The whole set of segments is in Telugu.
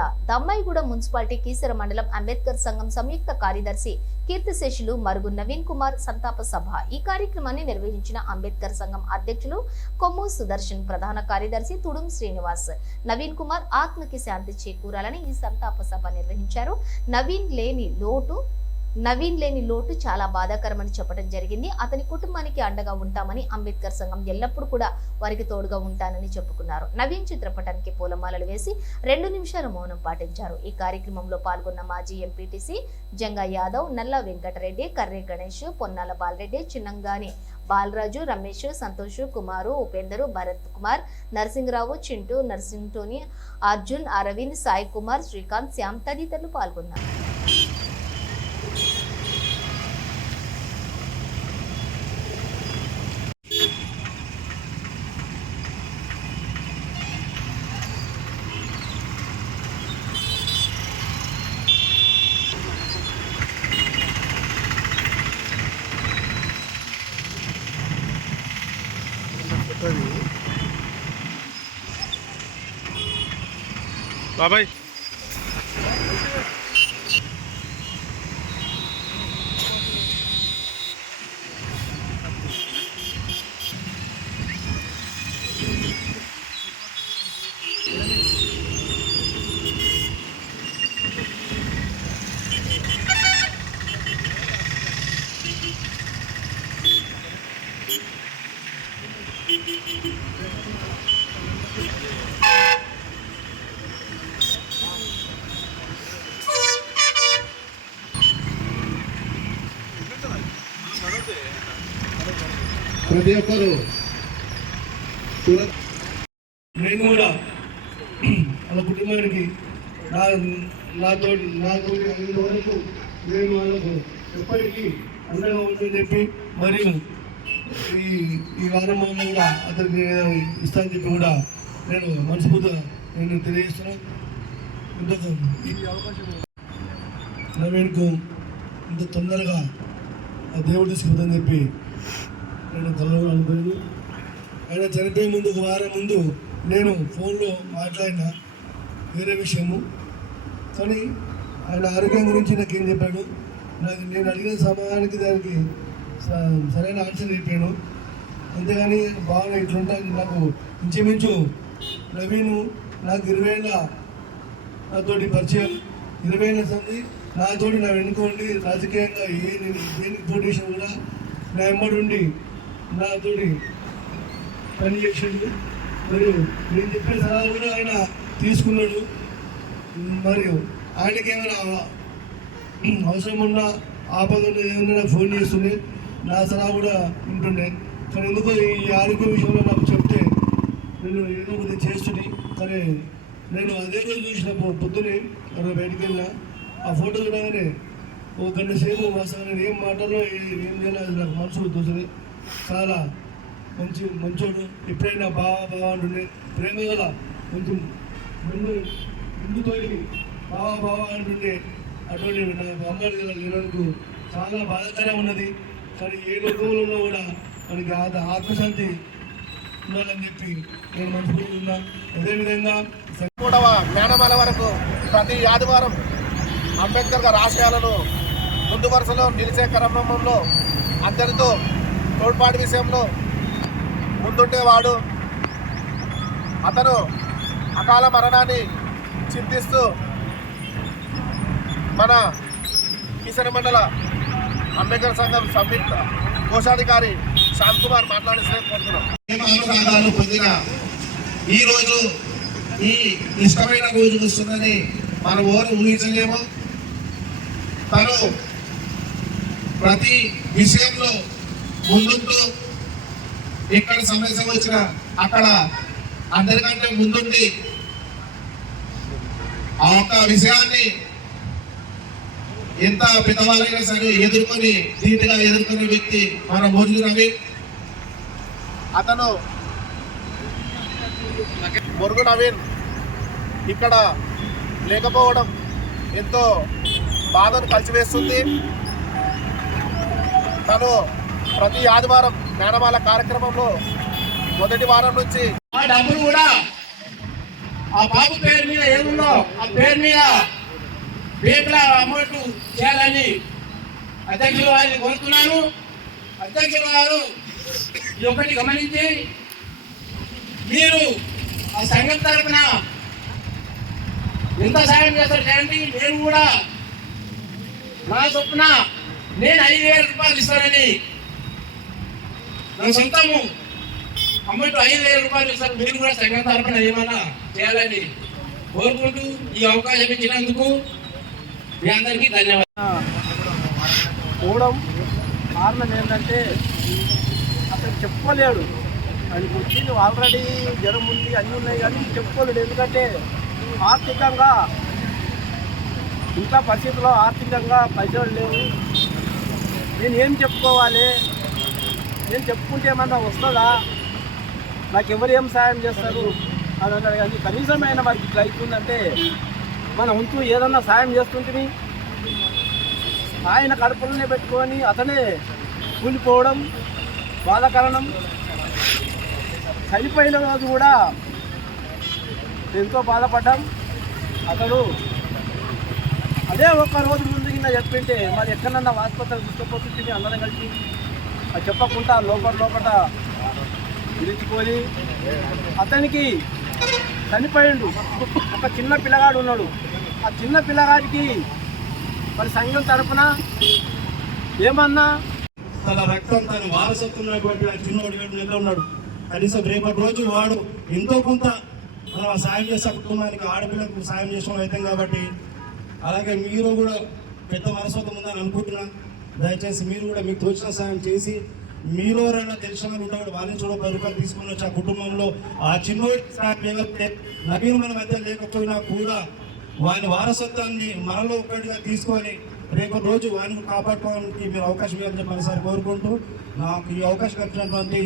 జిల్లా దమ్మాయిగూడ మున్సిపాలిటీ కీసర మండలం అంబేద్కర్ సంఘం సంయుక్త కార్యదర్శి కీర్తిశేషులు మరుగు నవీన్ కుమార్ సంతాప సభ ఈ కార్యక్రమాన్ని నిర్వహించిన అంబేద్కర్ సంఘం అధ్యక్షులు కొమ్ము సుదర్శన్, ప్రధాన కార్యదర్శి తుడుం శ్రీనివాస్, నవీన్ కుమార్ ఆత్మకి శాంతి చేకూరాలని ఈ సంతాప సభ నిర్వహించారు. నవీన్ లేని లోటు చాలా బాధాకరమని చెప్పడం జరిగింది. అతని కుటుంబానికి అండగా ఉంటామని, అంబేద్కర్ సంఘం ఎల్లప్పుడూ కూడా వారికి తోడుగా ఉంటానని చెప్పుకున్నారు. నవీన్ చిత్రపటానికి పూలమాలలు వేసి 2 నిమిషాల మౌనం పాటించారు. ఈ కార్యక్రమంలో పాల్గొన్న మాజీ ఎంపీటీసీ జంగా యాదవ్, నల్ల వెంకటరెడ్డి, కర్రే గణేష్, పొన్నాల బాలరెడ్డి, చిన్నంగాని బాలరాజు, రమేష్, సంతోష్, కుమారు, ఉపేందరు, భరత్ కుమార్, నరసింహరావు, చింటూ, నర్సింటోని, అర్జున్, అరవింద్, సాయి కుమార్, శ్రీకాంత్, శ్యామ్ తదితరులు పాల్గొన్నారు. బాబాయ్ ప్రతి ఒక్కరు నేను కూడా వాళ్ళ కుటుంబానికి నాతో వరకు నేను వాళ్ళకు ఎప్పటికీ అండగా ఉంటుందని చెప్పి మరియు ఈ వారం కూడా అతనికి ఇస్తానని చెప్పి కూడా నేను మనస్ఫూర్తిగా నేను తెలియజేస్తున్నాను. ఇంతకు ఈ అవకాశం నవీన్కు ఇంత తొందరగా ఆ దేవుడు తీసుకుందని చెప్పి నేను కలవడం అనుకోలేదు. ఆయన చనిపోయే ముందు 1 వారం ముందు నేను ఫోన్లో మాట్లాడిన వేరే విషయము, కానీ ఆయన ఆరోగ్యం గురించి నాకేం చెప్పాడు, నేను అడిగిన సమయానికి దానికి సరైన ఆన్సర్ చెప్పాను. అంతేగాని బాగా ఇట్లుంటాను. నాకు ఇంచుమించు నవీను నాకు 20 ఏళ్ళ నాతోటి పరిచయం, 20 ఏళ్ళ సంది నాతోటి నా వెనుకోండి రాజకీయంగా దేనికి పోటీ విషయం కూడా నా ఎమ్మడి ఉండి నాతోటి పనిచేసాడు. మరియు నేను చెప్పిన సలహా కూడా ఆయన తీసుకున్నాడు. మరియు ఆయనకి ఏమైనా అవసరం ఉన్నా ఆపద ఏమైనా నాకు ఫోన్ చేస్తుండే, నా సలహా కూడా ఉంటుండే. కానీ ఎందుకో ఈ ఆరోగ్య విషయంలో నాకు చెప్తే నేను ఏదో కొద్దిగా చేస్తుంది. కానీ నేను అదే రోజు చూసిన పొద్దునే బయటికి వెళ్ళిన ఆ ఫోటో చూడగానే 1 గంట సేపు అసలు నేను ఏం మాటలో ఏం చేయాలి నాకు మనసు తోస్తుంది. చాలా మంచోడు, ఎప్పుడైనా బావా అంటుండే, ప్రేమ గల కొంచెం ముందుతో బావా అంటుండే. అటువంటి నాకు అమ్మాయి లేనందుకు చాలా బాధాకరంగా ఉన్నది. కానీ ఏ లోకంలో కూడా మనకి ఆత్మశాంతి ఉండాలని చెప్పి నేను మనస్ఫూర్తిగా ఉన్నా. అదేవిధంగా 3వ జ్ఞానమాల వరకు ప్రతి ఆదివారం అంబేద్కర్ గారి ఆశయాలను ముందు వరుసలో నిలిచే క్రమంలో అందరితో తోడ్పాటు విషయంలో ముందుండేవాడు. అతను అకాల మరణాన్ని చింతిస్తూ మన కీసర మండల అంబేద్కర్ సంఘం సంయుక్త కోశాధికారి శ్యామ్ కుమార్ మాట్లాడి పొందిన ఈరోజు ఈ ఇష్టమైన రోజు వస్తుందని మనం ఎవరు ఊహించలేము. తను ప్రతి విషయంలో ముందుంటూ ఎక్కడ సమస్య వచ్చినా అక్కడ అందరికంటే ముందుండి ఆ ఒక్క విషయాన్ని ఎంత పెద్దవాళ్ళైనా సరే ధీటుగా ఎదుర్కొనే వ్యక్తి మన మోజు నవీన్. అతను మురుగు నవీన్ ఇక్కడ లేకపోవడం ఎంతో బాధను కలిసివేస్తుంది. తను ప్రతి ఆదివారం జ్ఞానమాల కార్యక్రమంలో మొదటి వారం నుంచి ఆ డబ్బులు కూడా ఆ బాబు పేరు మీద ఏముందో ఆ పేరు మీద రేపుల అమౌంట్ చేయాలని అధ్యక్షుల వారిని కోరుతున్నాను. అధ్యక్షుల వారు ఈ ఒకటి గమనించి మీరు ఆ సంఘం తరఫున ఎంత సాయం చేస్తారు చేయండి. నేను కూడా నా చొప్పున నేను 5,000 రూపాయలు ఇస్తానని నా సొంతము అమౌంట్ 5,000 రూపాయలు ఇస్తారు. మీరు కూడా సంఘం తరఫున ఏమైనా చేయాలని కోరుకుంటూ ఈ అవకాశం ఇచ్చినందుకు మీ అందరికీ ధన్యవాదాలు. పోవడం కారణం ఏంటంటే అతను చెప్పుకోలేడు. ఆయనకు వచ్చింది ఆల్రెడీ జ్వరం ఉంది, అన్నీ ఉన్నాయి, కానీ చెప్పుకోలేడు. ఎందుకంటే ఆర్థికంగా ఇంట్లో పరిస్థితుల్లో ఆర్థికంగా పైసలు లేవు. నేను ఏం చెప్పుకోవాలి, నేను చెప్పుకుంటే ఏమన్నా వస్తుందా, నాకు ఎవరు ఏం సాయం చేస్తారు అని అన్నాడు. కానీ కనీసమైన వారికి ఇట్లా అవుతుందంటే మన వంతు ఏదన్నా సాయం చేస్తుంటే ఆయన కడుపులోనే పెట్టుకొని అతనే కూలిపోవడం బాధాకరణం. చనిపోయిన రోజు కూడా ఎంతో బాధపడ్డాం. అతడు అదే ఒక్క రోజు ముందు కింద చెప్పింటే మరి ఎక్కడన్నా ఆసుపత్రికి తీసుకుపోతుంటే అందరం కలిసి అది చెప్పకుండా లోపల విడిచిపోయి అతనికి చనిపోయిండు. ఒక చిన్న పిల్లగాడు ఉన్నాడు. ఆ చిన్న పిల్లగాడికి మరి సంఘం తరపున ఏమన్నా తన రక్తం తన వారసత్వం ఆ చిన్నోడు 7 నెలలు ఉన్నాడు. కనీసం రేపటి రోజు వాడు ఎంతో కొంత మనం సాయం చేసే కుటుంబానికి ఆడపిల్లకు సాయం చేసిన అవుతాం. కాబట్టి అలాగే మీరు కూడా పెద్ద మనస్తత్వం ఉందని అనుకుంటున్నా. దయచేసి మీరు కూడా మీకు తోచిన సాయం చేసి మీలో ఎవరైనా తెలిసిన వాళ్ళు ఉంటాడు వాళ్ళని చూడ 10 రూపాయలు తీసుకుని వచ్చి ఆ కుటుంబంలో ఆ చిన్నోడి సాయం చేయగలిగితే నవీన మన మధ్య లేకపోయినా కూడా వాని వారసత్వాన్ని మనలో ఒకటిగా తీసుకొని రేపటి రోజు వారిని కాపాడుకోవడానికి మీరు అవకాశం ఇవ్వాలని చెప్పి ఒకసారి కోరుకుంటూ నాకు ఈ అవకాశం ఇచ్చినటువంటి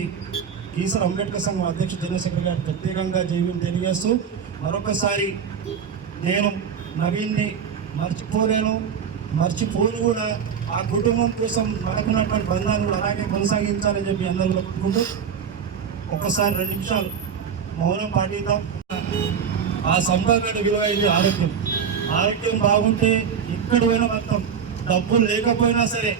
ఈశ్వర్ అంబేద్కర్ సంఘం అధ్యక్షుడు జనరల్ సెక్రటరీ గారు ప్రత్యేకంగా జైవ్యం తెలియజేస్తూ మరొకసారి నేను నవీన్ని మర్చిపోను కూడా ఆ కుటుంబం కోసం మనకున్నటువంటి బంధాన్ని కూడా అలాగే కొనసాగించాలని చెప్పి అందరూ కోరుకుంటూ ఒక్కసారి 2 నిమిషాలు మౌనం పాటిద్దాం. ఆ సంపాదన విలువైంది ఆరోగ్యం బాగుంటే ఎక్కడ పోయినా మొత్తం డబ్బులు లేకపోయినా సరే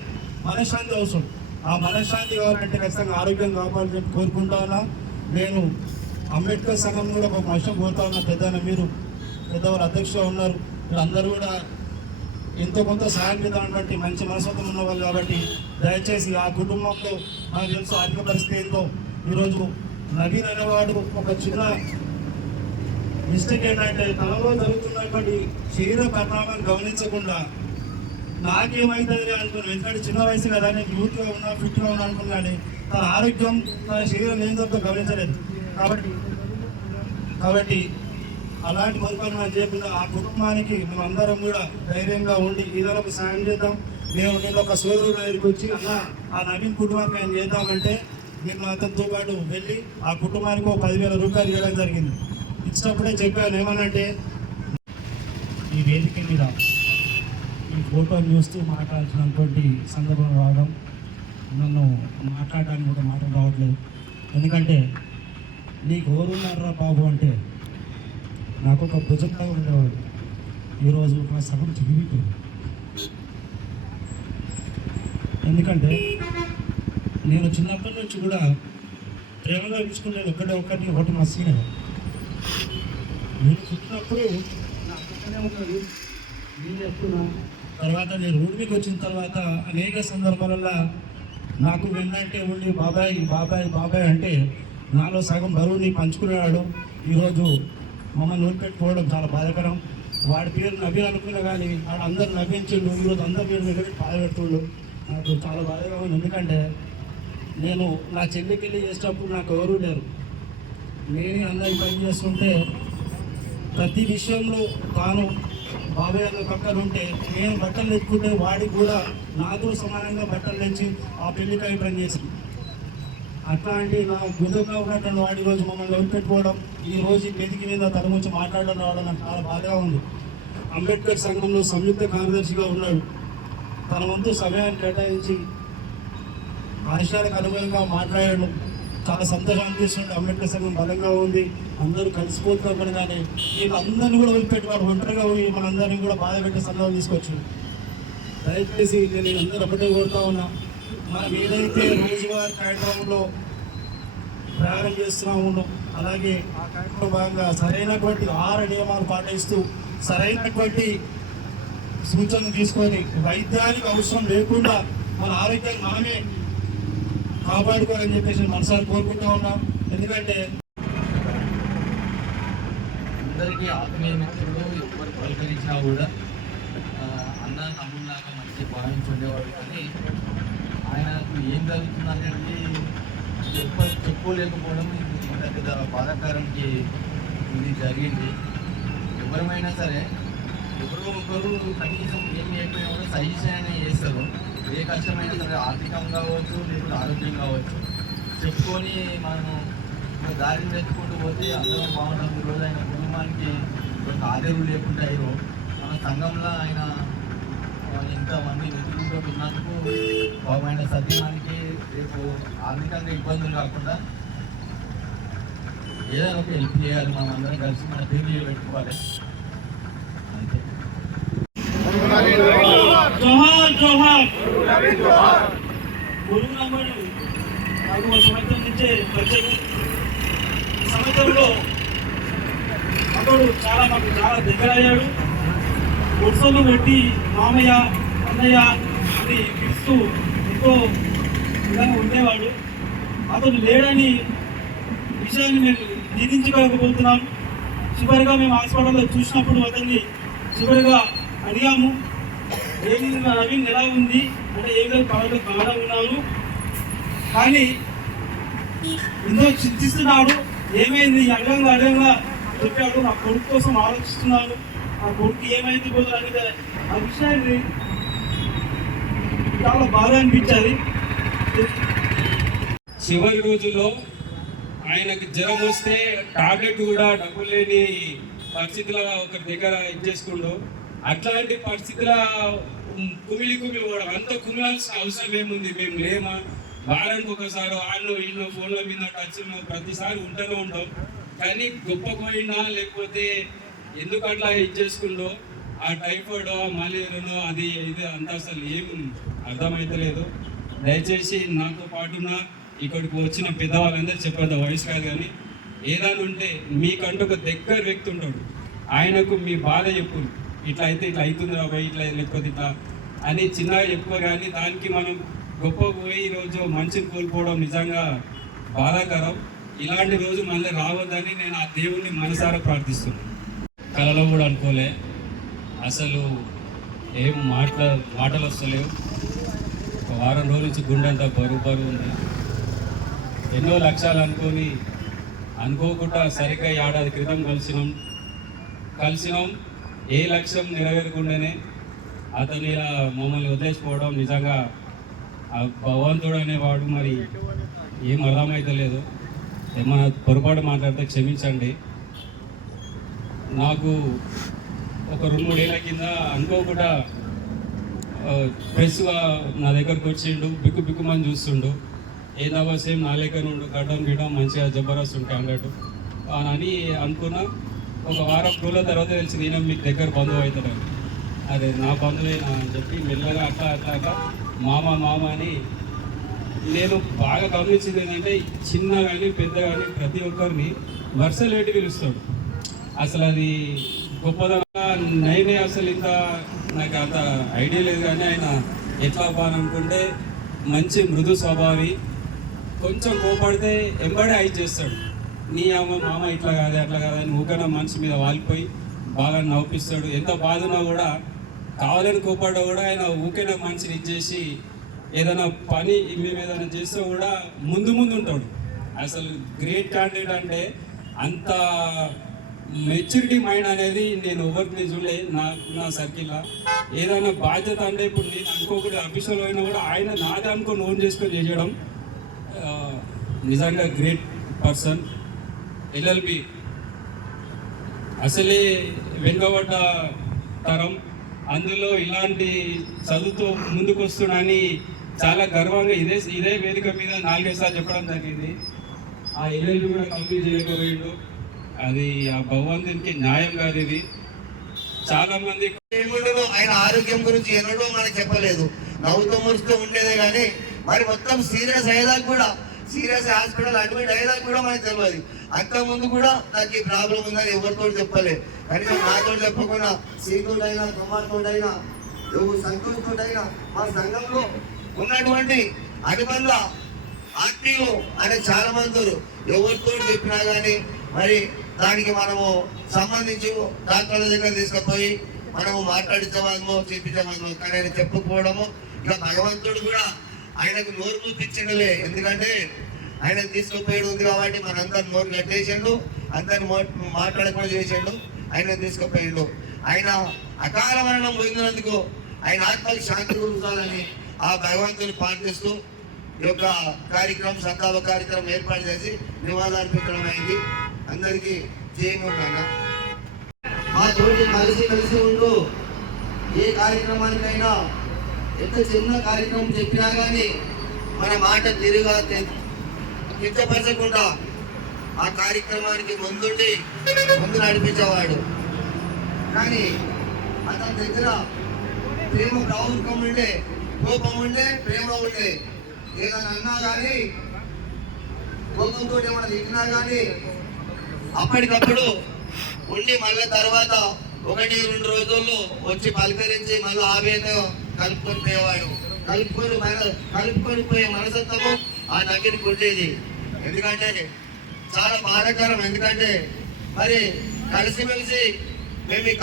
మనశ్శాంతి అవసరం. ఆ మనశ్శాంతి కావాలంటే ఖచ్చితంగా ఆరోగ్యం కావాలని చెప్పి కోరుకుంటా ఉన్నా. నేను అంబేద్కర్ సంఘం కూడా ఒక విషయం కోరుతా ఉన్నా. మీరు పెద్దవాళ్ళు అధ్యక్షులుగా ఉన్నారు. మీరు అందరూ కూడా ఎంతో కొంత సాయం చేద్దామన్నటువంటి మంచి మనస్తత్వం ఉన్నవాళ్ళు కాబట్టి దయచేసి ఆ కుటుంబంలో నాకు తెలుసు ఆర్థిక పరిస్థితి ఏంటో. ఈరోజు నవీన్ అనేవాడు ఒక చిన్న మిస్టేక్ ఏంటంటే తనలో జరుగుతున్నటువంటి శరీర పరిణామాన్ని గమనించకుండా నాకేమైతుంది అనుకున్నాను. ఎందుకంటే చిన్న వయసు కదా, నేను యూత్గా ఉన్నా ఫిట్గా ఉన్నా అనుకున్నాను. తన ఆరోగ్యం తన శరీరం ఏం చెప్తా గమనించలేదు. కాబట్టి అలాంటి మరుపని మనం చేయకుండా ఆ కుటుంబానికి మనం అందరం కూడా ధైర్యంగా ఉండి ఏదైనా ఒక సాయం చేద్దాం. నేను ఒక సోదరుడు దగ్గరికి వచ్చి ఆ నవీన్ కుటుంబానికి నేను చేద్దామంటే నేను అతనితో పాటు వెళ్ళి ఆ కుటుంబానికి ఒక 10,000 రూపాయలు ఇవ్వడం జరిగింది. ఇచ్చినప్పుడే చెప్పాను ఏమనంటే ఈ వేదిక మీద ఈ ఫోటోని చూస్తూ మాట్లాడాల్సినటువంటి సందర్భం రావడం, నన్ను మాట్లాడడానికి కూడా మాటలు రావట్లేదు. ఎందుకంటే నీకు ఎవరున్నారా బాబు అంటే నాకు ఒక భుజంగా ఉండేవాడు. ఈరోజు నా సభకు చిగిరిపోయింది. ఎందుకంటే నేను చిన్నప్పటి నుంచి కూడా ప్రేమగా తీసుకునేది ఒకటి మా సీనియర్. నేను పుట్టినప్పుడు నా పక్కనే ఉన్నాడు, నేను చెప్తున్నా. తర్వాత నేను రోడ్డు మీకు వచ్చిన తర్వాత అనేక సందర్భాలలో నాకు వెన్నంటే ఉండి బాబాయ్ బాబాయ్ బాబాయ్ అంటే నాలో సగం బరువుని పంచుకునేవాడు. ఈరోజు మమ్మల్ని వదిలిపెట్టుకోవడం చాలా బాధాకరం. వాడి పేరు నవీన్ అనుకున్నా కానీ వాడు అందరు నవ్వించిండు. ఈరోజు అందరి పేరు మీద బాధ పెడుతుండు. నాకు చాలా బాధగా ఉంది. ఎందుకంటే నేను నా చెల్లికెళ్ళి చేసేటప్పుడు నాకు ఎవరూ లేరు. నేనే అందరికి పని చేస్తుంటే ప్రతి విషయంలో తాను బాబాయ్ అన్న పక్కన ఉంటే నేను బట్టలు తెచ్చుకుంటే వాడికి కూడా నాతో సమానంగా బట్టలు తెచ్చి ఆ పెళ్లికాయ పని చేశాను. అట్లాంటి నా గుండెగా ఉన్నటువంటి వాడి రోజు మమ్మల్ని వదిలిపెట్టుకోవడం, ఈ రోజు వేదిక మీద తన గురించి మాట్లాడడం రావడం నాకు చాలా బాధగా ఉంది. అంబేద్కర్ సంఘంలో సంయుక్త కార్యదర్శిగా ఉన్నాడు. తన వంతు సమయాన్ని కేటాయించి ఆ విషయాలకు అనుగుణంగా మాట్లాడాడు. చాలా సంతోషం అనిపిస్తుంది. అంబేద్కర్ సంఘం బలంగా ఉంది, అందరూ కలిసిపోతున్నారు. కానీ నేను అందరినీ కూడా వదిలిపెట్టి వాడు ఒంటరిగా పోయి మనందరినీ కూడా బాధ పెట్టే సందర్భం తీసుకొచ్చు. దయచేసి నేను అందరూ ఒకటే కోరుతా ఉన్నా, మనం ఏదైతే రోజువారీ కార్యక్రమంలో ప్రయాణం చేస్తున్నాము అలాగే ఆ కార్యక్రమంలో భాగంగా సరైనటువంటి ఆహార నియమాలు పాటిస్తూ సరైనటువంటి సూచనలు తీసుకొని వైద్యానికి అవసరం లేకుండా మన ఆరోగ్యాన్ని మనమే కాపాడుకోవాలని చెప్పేసి మనసారి కోరుకుంటా ఉన్నాం. ఎందుకంటే అందరికీ ఆత్మీయ మిత్రులు ఎవరు పలకరించినా కూడా అన్న తమ్ముళ్ళలాగా మంచి భావించుండేవాడు. కానీ ఆయనకు ఏం జరుగుతుంది అనేది ఎప్పటి చెప్పుకోలేకపోవడం ఇంత పెద్ద బాధాకరంకి ఇది జరిగింది. ఎవరమైనా సరే ఎవరో ఒకరు కనీసం ఏం చేయకపోయినా కూడా సజెషన్ చేస్తారు. ఏ కష్టమైనా సరే ఆర్థికంగా కావచ్చు లేకపోతే ఆరోగ్యం కావచ్చు చెప్పుకొని మనం దారిని తెచ్చుకుంటూ పోతే అందరం బాగుంటాం. ఈరోజు ఆయన కుటుంబానికి ఒక ఆదరణ లేకుండా అయ్యారు. మన సంఘంలో ఆయన ఇంతమంది మిత్రులతో ఉన్నందుకు ఆయన సత్యానికి రేపు ఆర్థికంగా ఇబ్బందులు కాకుండా ఏదైనా ఒక హెల్ప్ చేయాలి. మనం అందరం కలిసి మన పేరు పెట్టుకోవాలి. అంతే. జోహార్ జోహార్ గురువు నమ్మడు నాకు ఒక సంవత్సరం నుంచే పరిచయం. ఈ సంవత్సరంలో అతడు మాకు చాలా దగ్గర అయ్యాడు. వరుసలు పెట్టి మామయ్య అన్నయ్య అని పిలుస్తూ ఎంతో విధంగా ఉండేవాడు. అతడు లేడని విషయాన్ని మేము జీర్ణించుకోకపోతున్నాం. చివరిగా మేము హాస్పిటల్లో చూసినప్పుడు అతన్ని చివరిగా అడిగాము, ఏమి నవీన్ ఎలా ఉంది అంటే ఏం లేదు పడవలో బాగా ఉన్నాను, కానీ ఎంతో చింతిస్తున్నాడు. ఏమైంది అడగంగా చెప్పాడు. నా కొడుకు కోసం ఆలోచిస్తున్నాను, ఆ కొడుకు ఏమైంది పోదు అనేది ఆ విషయాన్ని చాలా బాగా అనిపించాలి. చివరి రోజుల్లో ఆయనకి జ్వరం వస్తే టాబ్లెట్ కూడా డబ్బులు లేని పరిస్థితుల ఒకరి దగ్గర ఇచ్చేసుకుంటూ అట్లాంటి పరిస్థితుల కుమిలి పోవడం. అంత కుమిలాల్సిన అవసరం ఏముంది? మేము లేమా? వారానికి ఒకసారి వాళ్ళు వీళ్ళు ఫోన్ల మీద టచ్ ప్రతిసారి ఉంటూనే ఉంటాం. కానీ గొప్ప పోయినా లేకపోతే ఎందుకు అట్లా ఇచ్చేసుకుంటూ ఆ టైఫాయిడ్ మలేరియానో అది ఇది అంతా అసలు ఏం అర్థమవుతలేదు. దయచేసి నాతో పాటున్న ఇక్కడికి వచ్చిన పెద్దవాళ్ళందరూ చెప్పేంత వయసు కాదు, కానీ ఏదైనా ఉంటే మీకంటూ ఒక దగ్గర వ్యక్తి ఉంటాడు, ఆయనకు మీ బాధ చెప్పు, ఇట్లా అయితే ఇట్లా అవుతుంది రాబోయే, ఇట్లా లేకపోతే ఇట్లా అని చిన్నగా చెప్పుకో. కానీ దానికి మనం గొప్ప పోయి ఈరోజు మనిషిని కోల్పోవడం నిజంగా బాధాకరం. ఇలాంటి రోజు మళ్ళీ రావద్దని నేను ఆ దేవుణ్ణి మనసారా ప్రార్థిస్తున్నాను. కళలో కూడా అనుకోలే, అసలు ఏం మాటలు వస్తలేవు. ఒక వారం రోజుల నుంచి గుండె అంతా బరువు ఉంది. ఎన్నో లక్ష్యాలు అనుకోకుండా సరిగ్గా ఏడాది క్రితం కలిసినాం. ఏ లక్ష్యం నెరవేరకుండానే అతను ఇలా మమ్మల్ని వదిలేసిపోవడం నిజంగా ఆ భగవంతుడు అనేవాడు మరి ఏం అర్థమైతలేదు. ఏమన్నా పొరపాటు మాట్లాడితే క్షమించండి. నాకు ఒక 2-3 ఏళ్ళ కింద అనుకోకుండా ప్రెస్గా నా దగ్గరకు వచ్చిండు, బిక్కుమని చూస్తుండు. ఏదవ్వ సేమ్ నా లెక్కన ఉండు, గడ్డం మంచిగా జబర్దస్త్ ఉంటాయి అన్నట్టు అని అనుకున్నా. ఒక వారం రోజుల తర్వాత తెలిసి నేను మీకు దగ్గర బంధువు అవుతాను. అదే నా బంధువేనా అని చెప్పి మెల్లగా అట్లా మామ అని. నేను బాగా గమనించింది ఏంటంటే చిన్న కానీ పెద్ద కానీ ప్రతి ఒక్కరిని వరుసలు పెట్టి పిలుస్తాడు. అసలు అది గొప్పదనంగా నేనే అసలు ఇంత నాకు అంత ఐడియా లేదు. కానీ ఆయన ఎట్లా అనుకుంటే మంచి మృదు స్వభావి, కొంచెం కోపడితే ఎంబడే ఐదు చేస్తాడు. నీ మామ ఇట్లా కాదే అట్లా కాదని ఊకన మనసు మీద వాలిపోయి బాగా నవ్విస్తాడు. ఎంత బాధనా కూడా కావాలని కోపడ్డా కూడా ఆయన ఊకైనా మనిషిని ఇచ్చేసి ఏదైనా పని మేము ఏదైనా చేస్తే కూడా ముందు ఉంటాడు. అసలు గ్రేట్ క్యాండిడేట్ అంటే అంత మెచ్యూరిటీ మైండ్ అనేది నేను ఎవరికి చూడలే నా సర్కిల్లో. ఏదైనా బాధ్యత అంటే ఇప్పుడు నేను అనుకోకుండా అఫీషియల్ అయినా కూడా ఆయన నాదే అనుకొని ఓన్ చేసుకొని చేయడం నిజంగా గ్రేట్ పర్సన్. LLB అసలే వెనుకబడ్డ తరం, అందులో ఇలాంటి చదువుతో ముందుకు వస్తున్నాడని చాలా గర్వంగా ఇదే వేదిక మీద 4-5 సార్లు చెప్పడం జరిగింది. ఆ ఎల్ఎల్బి కూడా కంప్లీట్ చేయకపోయిండు. అది ఆ భగవంతునికి న్యాయం కాదు. ఇది చాలా మంది ఆయన ఆరోగ్యం గురించి ఎన్నడూ మనకు చెప్పలేదు, నవ్వుతూ మురుస్తూ ఉండేదే కానీ మరి మొత్తం సీరియస్ అయ్యేదాకా కూడా, సీరియస్ హాస్పిటల్ అడ్మిట్ అయ్యేదాకా కూడా మనకు తెలియదు. అంత ముందు కూడా నాకు ఈ ప్రాబ్లం ఉందని ఎవరితో చెప్పలేదు. కనీసం నాతో చెప్పకుండా సీతోడైనా కుమార్తోడైనా సంతోషతోడైనా మా సంఘంలో ఉన్నటువంటి అనుబంధ ఆత్మీయులు అనే చాలా మంది ఎవరితో చెప్పినా కానీ మరి దానికి మనము సంబంధించి డాక్టర్ల దగ్గర తీసుకుపోయి మనము మాట్లాడించమో చూపించమో, కానీ ఆయన చెప్పకపోవడము. ఇక భగవంతుడు కూడా ఆయనకు నోరు చూపించిండులే, ఎందుకంటే ఆయన తీసుకుపోయేది ఉంది కాబట్టి మనందరు నోరు కట్టేసిండు, అందరిని మాట్లాడకుండా చేసిండు, ఆయన తీసుకుపోయిండు. ఆయన అకాల మరణం పొందినందుకు ఆయన ఆత్మకి శాంతి కురుసాలని ఆ భగవంతుని ప్రార్థిస్తూ ఈ యొక్క కార్యక్రమం, సంతాప కార్యక్రమం ఏర్పాటు చేసి నివాళులర్పించడం అయింది. అందరికీ చేయనున్నాను. మా తోటి కలిసి ఉంటూ ఏ కార్యక్రమానికైనా ఎంత చిన్న కార్యక్రమం చెప్పినా కానీ మన మాట తిరుగా కించపరచకుండా ఆ కార్యక్రమానికి ముందు నడిపించేవాడు. కానీ అతని దగ్గర ప్రేమ ప్రాముఖ్యం ఉండే, కోపం ఉండే, ప్రేమ ఉండే. ఏదైనా అన్నా కానీ, కోపంతో ఏమైనా తిట్టినా కానీ అప్పటికప్పుడు ఉండి మళ్ళీ తర్వాత 1-2 రోజుల్లో వచ్చి పలకరించి మళ్ళీ ఆవేదన కలుపుకొని పోయేవాడు. కలుపుకొని పోయే మనసత్వము ఆ నవ్వినికి ఉండేది. ఎందుకంటే చాలా బాధాకరం. ఎందుకంటే మరి కలిసిమెలిసి మేము ఈ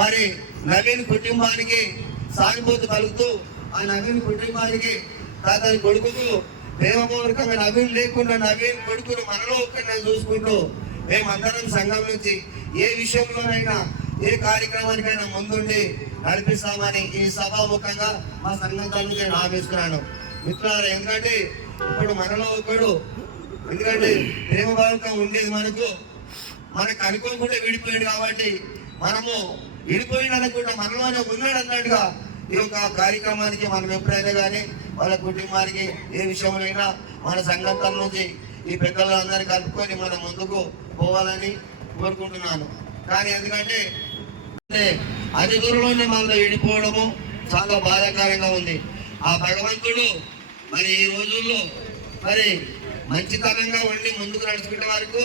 మరి నవీన్ కుటుంబానికి సానుభూతి కలుగుతూ ఆ నవీన్ కుటుంబానికి అతని కొడుకుకు ప్రేమపూర్వకంగా నవీన్ లేకుండా నవీన్ కొడుకును మనలో ఒక్కరిని చూసుకుంటూ మేమందరం సంఘం నుంచి ఏ విషయంలోనైనా ఏ కార్యక్రమానికైనా ముందుండి నడిపిస్తామని ఈ సభాముఖంగా మా సంఘం తరఫున నేను హామీస్తున్నాను. మిత్రులారా, ఎందుకంటే ఇప్పుడు మనలో ఒకడు, ఎందుకంటే ప్రేమపూర్వకం ఉండేది మనకు అనుకోకుండా విడిపోయాడు కాబట్టి మనము విడిపోయిన అనుకుంటా మనలోనే ఉన్నాడు అన్నట్టుగా ఈ యొక్క కార్యక్రమానికి మనం ఎప్పుడైనా కానీ వాళ్ళ కుటుంబానికి ఏ విషయంలో మన సంఘం తరఫు నుంచి ఈ పెద్దలందరినీ కలుపుకొని మనం ముందుకు పోవాలని కోరుకుంటున్నాను. కానీ ఎందుకంటే అతి దూరంలోనే మనలో విడిపోవడము చాలా బాధాకరంగా ఉంది. ఆ భగవంతుడు మరి ఈ రోజుల్లో మరి మంచితనంగా ఉండి ముందుకు నడుచుకునే వరకు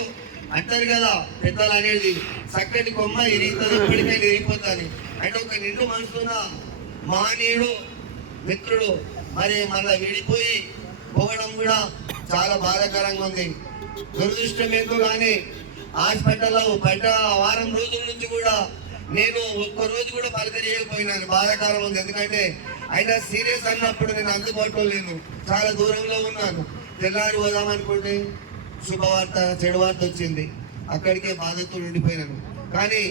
అంటారు కదా పెద్దలు అనేది, చక్కటి కొమ్మ ఇరిగితుంది ఎప్పటికైనా ఇరిగిపోతుంది. అంటే ఒక నిండు మనసున్న మానీయుడు మిత్రుడు మరి మళ్ళీ విడిపోయి పోవడం కూడా చాలా బాధాకరంగా ఉంది. దురదృష్టం ఎందుకు కానీ హాస్పిటల్లో బయట వారం రోజుల నుంచి కూడా నేను ఒక్కరోజు కూడా పలకరియకపోయినాను. బాధాకరం ఉంది. ఎందుకంటే ఆయన సీరియస్ అన్నప్పుడు నేను అందుబాటులో లేను, చాలా దూరంలో ఉన్నాను. తెల్లారి పోదామనుకుంటే శుభవార్త చెడు వార్త వచ్చింది, అక్కడికే బాధతో ఉండిపోయినాను. కానీ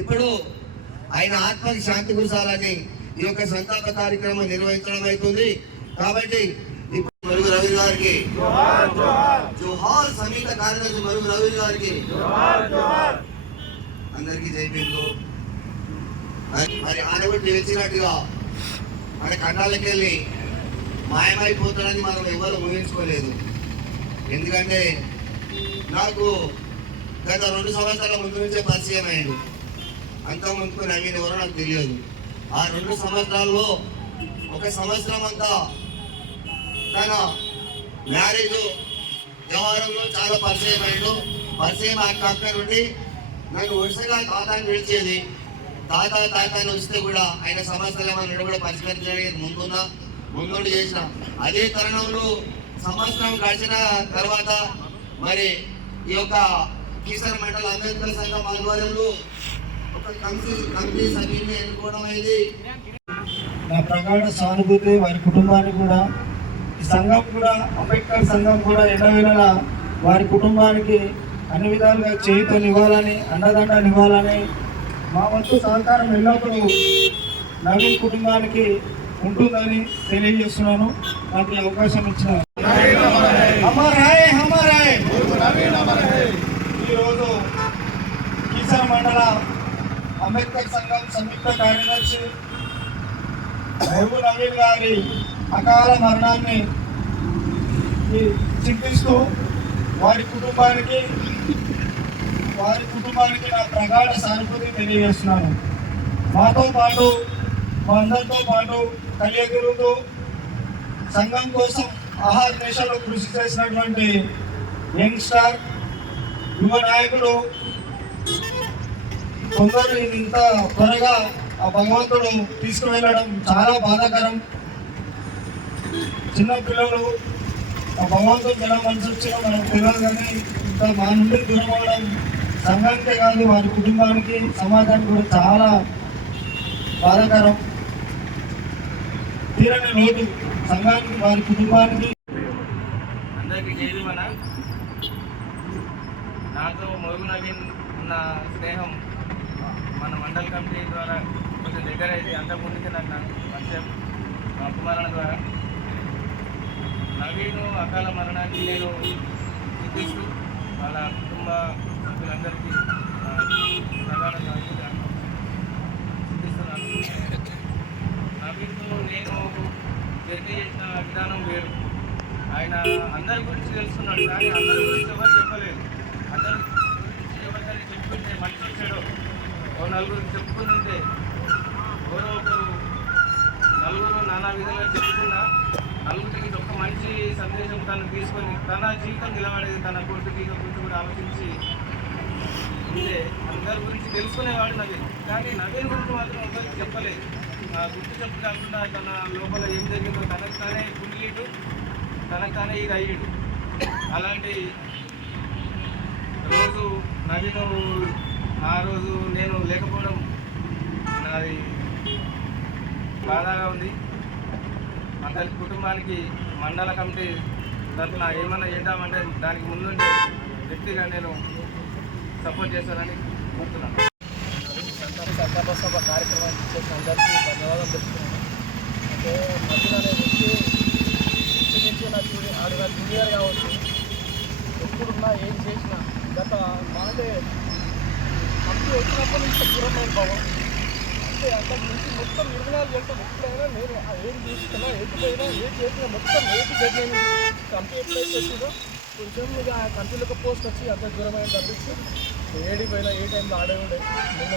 ఇప్పుడు ఆయన ఆత్మకి శాంతి కురసాలని ఈ యొక్క సంతాప కార్యక్రమం నిర్వహించడం అవుతుంది. కాబట్టి ఇప్పుడు మరుగు రవి గారికి జోహార్, సమీత కార్యదర్శి మరుగు రవి గారికి అందరికీ జైపీలు. మరి ఆనబట్టి వచ్చినట్టుగా మన కన్నాలకి వెళ్ళి మాయమైపోతాడని మనం ఎవరు ఊహించుకోలేదు. ఎందుకంటే నాకు గత 2 సంవత్సరాల ముందు నుంచే పరిచయం అయ్యాడు. అంత ముందుకు నవీన్ ఎవరో నాకు తెలియదు. ఆ 2 సంవత్సరాల్లో 1 సంవత్సరం అంతా తన మ్యారేజ్ వ్యవహారంలో చాలా పరిచయం అయ్యాడు. పరిచయం అక్క నుండి నన్ను వరుసగా తాతాన్ని పిలిచేది. తాతాన్ని వస్తే కూడా ఆయన సమస్యలు ఏమన్నా కూడా పరిష్కరించడానికి ముందుండి చేసిన. అదే తరుణంలో సంవత్సరం గడిచిన తర్వాత మరి ఈ యొక్క కిసాన్ మండల అంబేద్కర్ సంఘం ఆధ్వర్యంలో ఒక కమిటీ సభ్యుని ఎన్నుకోవడం అయింది. నా ప్రగాఢ సానుభూతి వారి కుటుంబానికి కూడా, ఈ సంఘం కూడా, అంబేద్కర్ సంఘం కూడా ఎన్నవేళలా వారి కుటుంబానికి అన్ని విధాలుగా చేయూతనివ్వాలని, అండదండనివ్వాలని మా వంతు సహకారం ఎల్లప్పుడూ నవీన్ కుటుంబానికి ఉంటుందని తెలియజేస్తున్నాను. నాకు ఈ అవకాశం ఇచ్చిన ఈరోజు కిసాన్ మండల అంబేద్కర్ సంఘం సంయుక్త కార్యదర్శి మరుగు నవీన్ గారి అకాల మరణాన్ని చింతిస్తూ వారి కుటుంబానికి నా ప్రగాఢ సానుభూతి తెలియజేస్తున్నాను. మాతో పాటు మా అందరితో పాటు కలియగలుగుతూ సంఘం కోసం ఆహార దేశాల్లో కృషి చేసినటువంటి యంగ్స్టార్ యువ నాయకుడు కొందరు ఇంత త్వరగా ఆ భగవంతుడు తీసుకువెళ్ళడం చాలా బాధాకరం. చిన్న పిల్లలు ఆ భగవంతుడు ఎలా మనసు వచ్చినా మనకు తెలియదు, కానీ ఇంత మా నుండి దూరం అవడం సంఘానికే కాదు వారి కుటుంబానికి సమాజానికి కూడా చాలా బాధాకరం. తీరని లోటు సంఘానికి వారి కుటుంబానికి. అందరికీ జైలు మన నాతో మొరుగు నవీన్ ఉన్న స్నేహం మన మండల కమిటీ ద్వారా కొంచెం దగ్గర అయితే అంతకుముందుకే నాకు పరిచయం మా కుమారుల ద్వారా. నవీను అకాల మరణాన్ని నేను చింతిస్తూ వాళ్ళ కుటుంబ సభ్యులందరికీ ప్రధానంగా చింతిస్తున్నాను. నవీన్తో నేను జర్నీ చేసిన విధానం వేరు. ఆయన అందరి గురించి తెలుసుకున్నాడు, కానీ అందరి గురించి ఎవరు చెప్పలేదు. అందరి గురించి ఎవరికైనా చెప్పుకుంటే మంచి వచ్చాడో ఓ నలుగురు చెప్పుకుని ఉంటే ఎవరో ఒకరు నలుగురు నానా విధంగా చెప్పుకున్నా నలుగురికి ఒక మంచి సందేశం తను తీసుకొని తన జీవితం నిలబడేది తన కొడుకు గురించి కూడా ఆలోచించి ఉంటే అందరి గురించి తెలుసుకునేవాడు నవీన్. కానీ నవీన్ గురించి మాత్రం అందరికి చెప్పలేదు. గుర్తు చెప్పు కాకుండా తన లోపల ఏం జరిగిందో తనకు తానే కుంగిలీడు, తనకు తానే ఇది అయ్యాడు. అలాంటి రోజు నవీను ఆ రోజు నేను లేకపోవడం నాది బాధగా ఉంది. అందరి కుటుంబానికి మండల కమిటీ తరఫున ఏమన్నా చేద్దామంటే దానికి ముందుండే వ్యక్తిగా నేను సపోర్ట్ చేస్తానని కోరుతున్నాను. సంకల్ప సభ కార్యక్రమానికి చేసిన అందరికీ ధన్యవాదాలు తెలుపుతున్నాను. అంటే మధ్యలో అనే వ్యక్తి నుంచి ఆడు నా జూనియర్ కావచ్చు, ఎప్పుడున్నా ఏం చేసినా గత అంటే మంచి వచ్చినప్పటి నుంచి దూరమైన భావం. అంటే అంతకు నుంచి మొత్తం 24 గంటలు ఎప్పుడైనా నేను ఏం చూస్తున్నా, ఎటుపోయినా ఏం చేసినా మొత్తం ఏటి గడ్డ కంపెనీ ఎప్పుడైతే వచ్చిందో కొంచెం ఇక ఆ కంపెనీలకు పోస్ట్ వచ్చి అంత దూరమైన తప్పించి ఏడిపోయినా ఏ టైంలో ఆడే ఉండే. నిన్న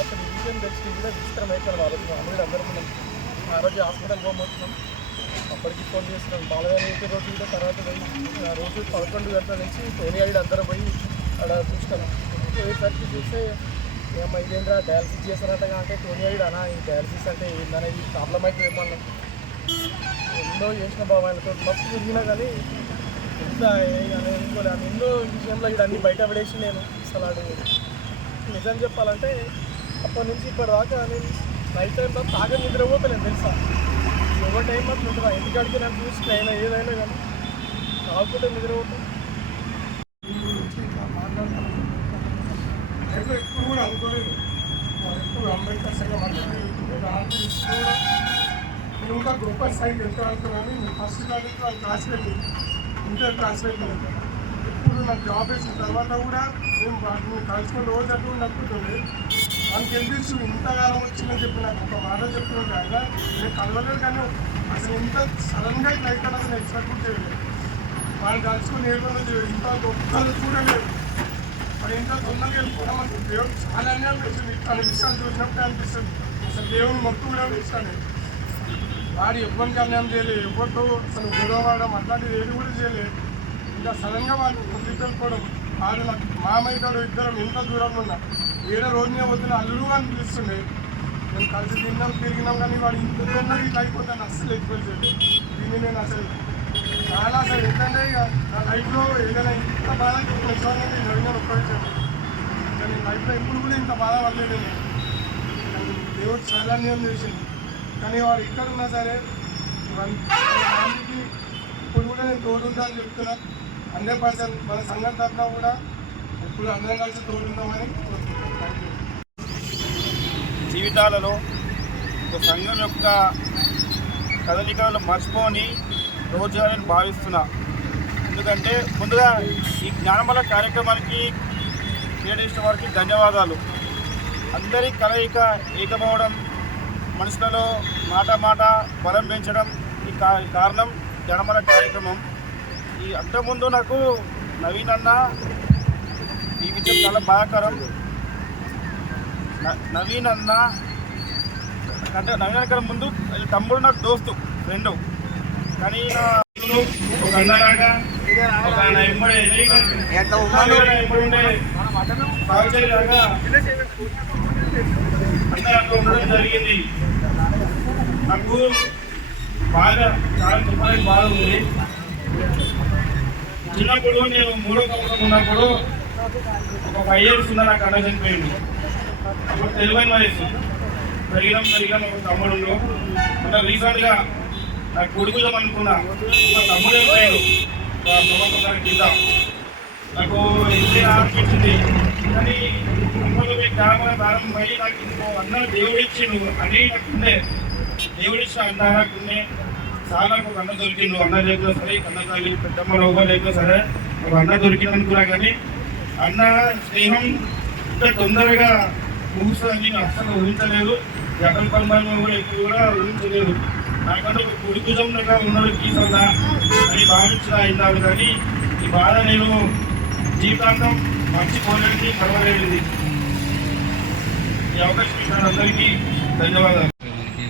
అసలు ఈ విషయం తెచ్చి కూడా విచిత్రం అవుతాను. ఆ రోజు అమ్ముడు అందరికీ ఆ రోజు హాస్పిటల్ పోతున్నాం. అప్పటికి ఫోన్ చేస్తున్నాం బాలగారి అయితే రోజు కూడా తర్వాత పోయి రోజు 11 గంటల నుంచి టోనీ ఐడి అందరూ పోయి అక్కడ చూస్తాను. పోయేసరికి చూస్తే ఏమో ఇదేంద్రా డయాలసిస్ చేస్తారంటగా అంటే టోనీ ఐడి అన్నా ఈ డయాలసిస్ అంటే ఏందనేది ప్రాబ్లం అయితే ఏమన్నా ఎన్నో చేసిన బాబాయ్లతో మస్తు తిరిగినా కానీ ఎంత అనుకోలే ఎన్నో విషయంలో ఇక్కడ అన్నీ బయట పడేసి నేను అసలు నిజం చెప్పాలంటే అప్పటి నుంచి ఇప్పటిదాకా నేను నైట్ టైంలో తాగా నిద్రపోతలేను తెలుసా. ఎవరి టైం మాత్రం ఉంటుందా ఎందుకంటే నాకు చూసిన అయినా ఏదైనా కానీ తాగుకుంటే నిద్రపోతాను. ఎప్పుడు కూడా అనుకోలేదు. ఎప్పుడు అంబేద్కర్ సంఘం అంటే నేను ఇంకా గొప్ప స్థాయికి వెళ్తానుకున్నాను. ఫస్ట్ క్లాస్ వెళ్ళి ఇంటర్ క్లాస్ వెళ్ళి ఇప్పుడు నాకు జాబ్ వేసిన తర్వాత కూడా మేము వాటిని కలుసుకొని రోజు అటు నడుపుతుంది. మనకి తెలుసు ఇంతకాలం వచ్చిందని చెప్పి నాకు ఒక మాట చెప్తుంటే ఆయన నేను కలవలేదు, కానీ అసలు ఇంత సడన్గా ఇట్లా అయితే అసలు ఎక్స్పెక్ట్ చేయలేదు. వాళ్ళు కలుసుకొని ఏడుకోలేదు, ఇంత గొప్పలు చూడలేదు. మరి ఇంత తొందరగా వెళ్ళిపోవడం అసలు దేవుడు చాలా అన్యాయం చేస్తుంది. ఇట్లా విషయాలు చూసినప్పుడే అనిపిస్తుంది అసలు దేవుని మొక్కు కూడా ఇస్తాను. వాడు ఎవరికి అన్యాయం చేయలేదు, ఎవరితో అసలు గొడవడం అట్లాంటిది ఏది కూడా చేయలేదు. ఇంకా సడన్గా వాళ్ళు వెళ్ళిపోవడం వాళ్ళు నాకు మామయ్యతో ఇద్దరం ఎంత దూరంలో ఉన్నా ఏదో రోజునే వద్దున అల్లుగా అని పిలుస్తుండే. నేను కలిసి తిన్నాం తిరిగినాం, కానీ వాడు ఇంత తొందరగా ఇట్లా అయిపోతాను అస్సలు ఎక్స్పెక్ట్. దీన్ని నేను అసలు చాలా అసలు ఏంటంటే ఇక నా లైఫ్లో ఏదైనా ఇంత బాధ చెప్పిన నేను ఒక్కసారి నేను లైఫ్లో ఎప్పుడు కూడా ఇంత బాధ పడలేదు. దేవుడు చాలా అన్యాయం చేసింది, కానీ వాడు ఇక్కడ ఉన్నా సరే ఫ్యామిలీకి ఇప్పుడు కూడా నేను తోడుందా అని చెప్తున్నా. 100% మన సంఘం తరఫున కూడా ఇప్పుడు అందరం కలిసి తోడుందామని జీవితాలలో ఒక సంఘం యొక్క కదలికలను మర్చిపోని రోజుగా నేను భావిస్తున్నా. ఎందుకంటే ముందుగా ఈ జ్ఞానమల కార్యక్రమానికి క్రీడిస్ట్ వారికి ధన్యవాదాలు. అందరి కలయిక ఏకమవడం, మనుషులలో మాట బలం పెంచడం ఈ కారణం జ్ఞానమల కార్యక్రమం. ఈ అంతకుముందు నాకు నవీన్ అన్న ఈ విషయం చాలా బాధాకరం. నవీన్ అన్న అంటే నవీన్ అన్న ముందు తమ్ముడు నాకు దోస్తు ఫ్రెండు, కానీ ఒక అన్నలాగా ఒక ఆయన ఎంబడి సహచరిలాగా అందరూ ఉండడం జరిగింది. నాకు బాగా చాలా దుఃఖానికి బాధ ఉంది. చిన్నప్పుడు నేను 3వ సంవత్సరం ఉన్నప్పుడు ఒక 5 years ఉన్న నాకు అన్న చనిపోయింది. అప్పుడు తెలివైన వయసు పెరిగినాం ఒక తమ్ముడు. అంటే రీసెంట్గా నాకు కొడుకుదాం అనుకున్నా ఒక తమ్ముడు అయిపోయాడు. సంవత్సరాల కింద నాకు ఎంతో అనిపించింది. కానీ అమ్మలు మీ గ్రామాల ప్రారంభమై నాకు ఇంకో అన్న దేవుడిచ్చిండు అని నాకుండే, దేవుడిచ్చిన అన్న నాకుండే. చాలా ఒక అన్న దొరికిండు. అన్న లేకపోతే సరే, కన్నతల్లి పెద్దమ్మ లోపల లేకపోతే సరే ఒక అన్న దొరికింది అనుకున్నా. కానీ అన్న స్నేహం ఇంత తొందరగా ముగుస్తుందని నేను అస్సలు ఊహించలేదు. జగన్ పరిమాణం కూడా ఎక్కువ కూడా ఊహించలేదు. నాకంటే ఒక కుడిభుజంగా ఉన్నాడు గీసల్లా అని భావించిన అయినాడు. కానీ ఈ బాధ నేను జీవితాంతం మర్చిపోలేనిది, మరవలేనిది. ఈ అవకాశం ఇచ్చిన అందరికీ ధన్యవాదాలు.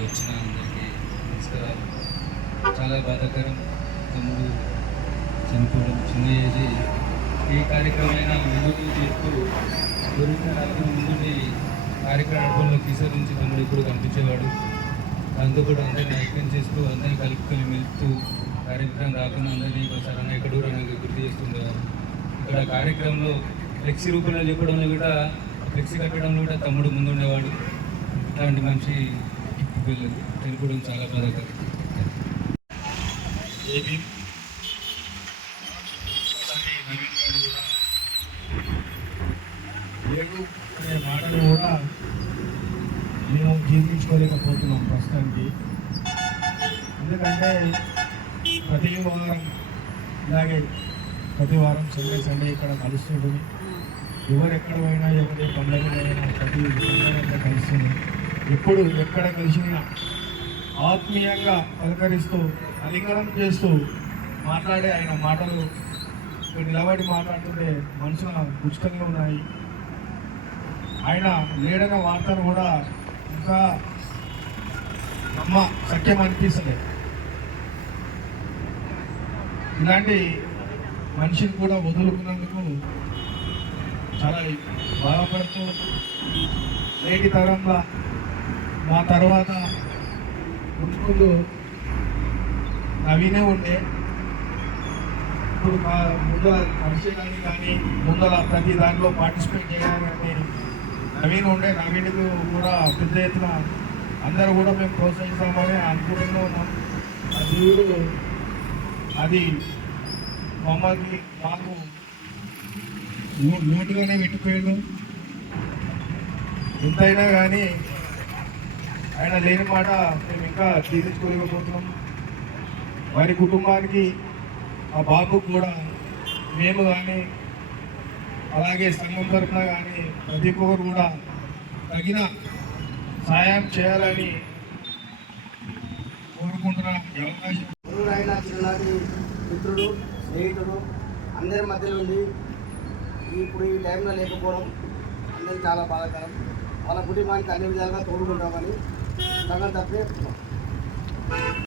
వచ్చిన అందరికీ నమస్కారాలు. చాలా బాధాకరం, తమ్ముడు చనిపోవడం. చిన్న ఏజ్ ఏ కార్యక్రమమైనా ముందుకు తీస్తూ దొరికిన రాత్రి ముందుండి కార్యక్రమంలో కిసర్ నుంచి తమ్ముడు ఇప్పుడు కనిపించేవాడు. దాంతో కూడా అందరినీ ఐక్యం చేస్తూ అందరినీ కలుపుకొని మెలుపుతూ కార్యక్రమం రాకుండా అందరినీ ఒకసారి ఎక్కడ దూరంగా గుర్తు చేస్తుండేవారు. ఇక్కడ కార్యక్రమంలో ఫ్లెక్సీ రూపంలో చెప్పడంలో కూడా, ఫ్లెక్సీ కట్టడంలో కూడా తమ్ముడు ముందుండేవాడు. ఇట్లాంటి మనిషి చనిపోవడం చాలా బాధాకరం. లేదు అనే మాటలు కూడా మేము జీర్ణించుకోలేకపోతున్నాం ప్రస్తుతానికి. ఎందుకంటే ప్రతి వారం ఇలాగే ప్రతి వారం సండే ఇక్కడ కలుస్తుంటుంది. ఎవరెక్కడ పోయినా, ఎవరి పండుగలైనా ప్రతి సంఘటన కలుస్తుంది. ఎప్పుడు ఎక్కడ కలిసినా ఆత్మీయంగా పలకరిస్తూ అలింగనం చేస్తూ మాట్లాడే ఆయన మాటలు నిలబడి మాట్లాడుతుంటే మనసున గుచ్చుతంగా ఉన్నాయి. ఆయన లేడన్న వార్తను కూడా ఇంకా సత్యం అనిపిస్తుంది. ఇలాంటి మనిషిని కూడా వదులుకున్నందుకు చాలా బాధపడుతూ, నేటి తరంలో మా తర్వాత ముందు నవీనే ఉండే, ఇప్పుడు ముందర పరిచయాన్ని కానీ ముందర ప్రతి దాంట్లో పార్టిసిపేట్ చేయాలని నవీన్ ఉండే. నవీన్కు కూడా పెద్ద ఎత్తున అందరూ కూడా మేము ప్రోత్సహిస్తామని అనుకుంటూ ఉన్నాం. ఆ దేవుడు అది మమ్మల్ని మాకు లోటుగానే పెట్టిపోయాడు. ఎంతైనా కానీ ఆయన లేని మాట మేము ఇంకా తీర్చుకోలేకపోతున్నాం. వారి కుటుంబానికి, ఆ బాబుకు కూడా మేము కానీ అలాగే సంఘం తరఫున కానీ ప్రతి ఒక్కరు కూడా తగిన సాయం చేయాలని కోరుకుంటున్నాం. ఈ అవకాశం ఆయన చిన్ననాటి మిత్రుడు, స్నేహితుడు, అందరి మధ్యలో ఉండి ఇప్పుడు ఈ టైంలో లేకపోవడం అందరికీ చాలా బాధాకరం. వాళ్ళ కుటుంబానికి అన్ని విధాలుగా తోడుకుంటామని సంఘం తప్పే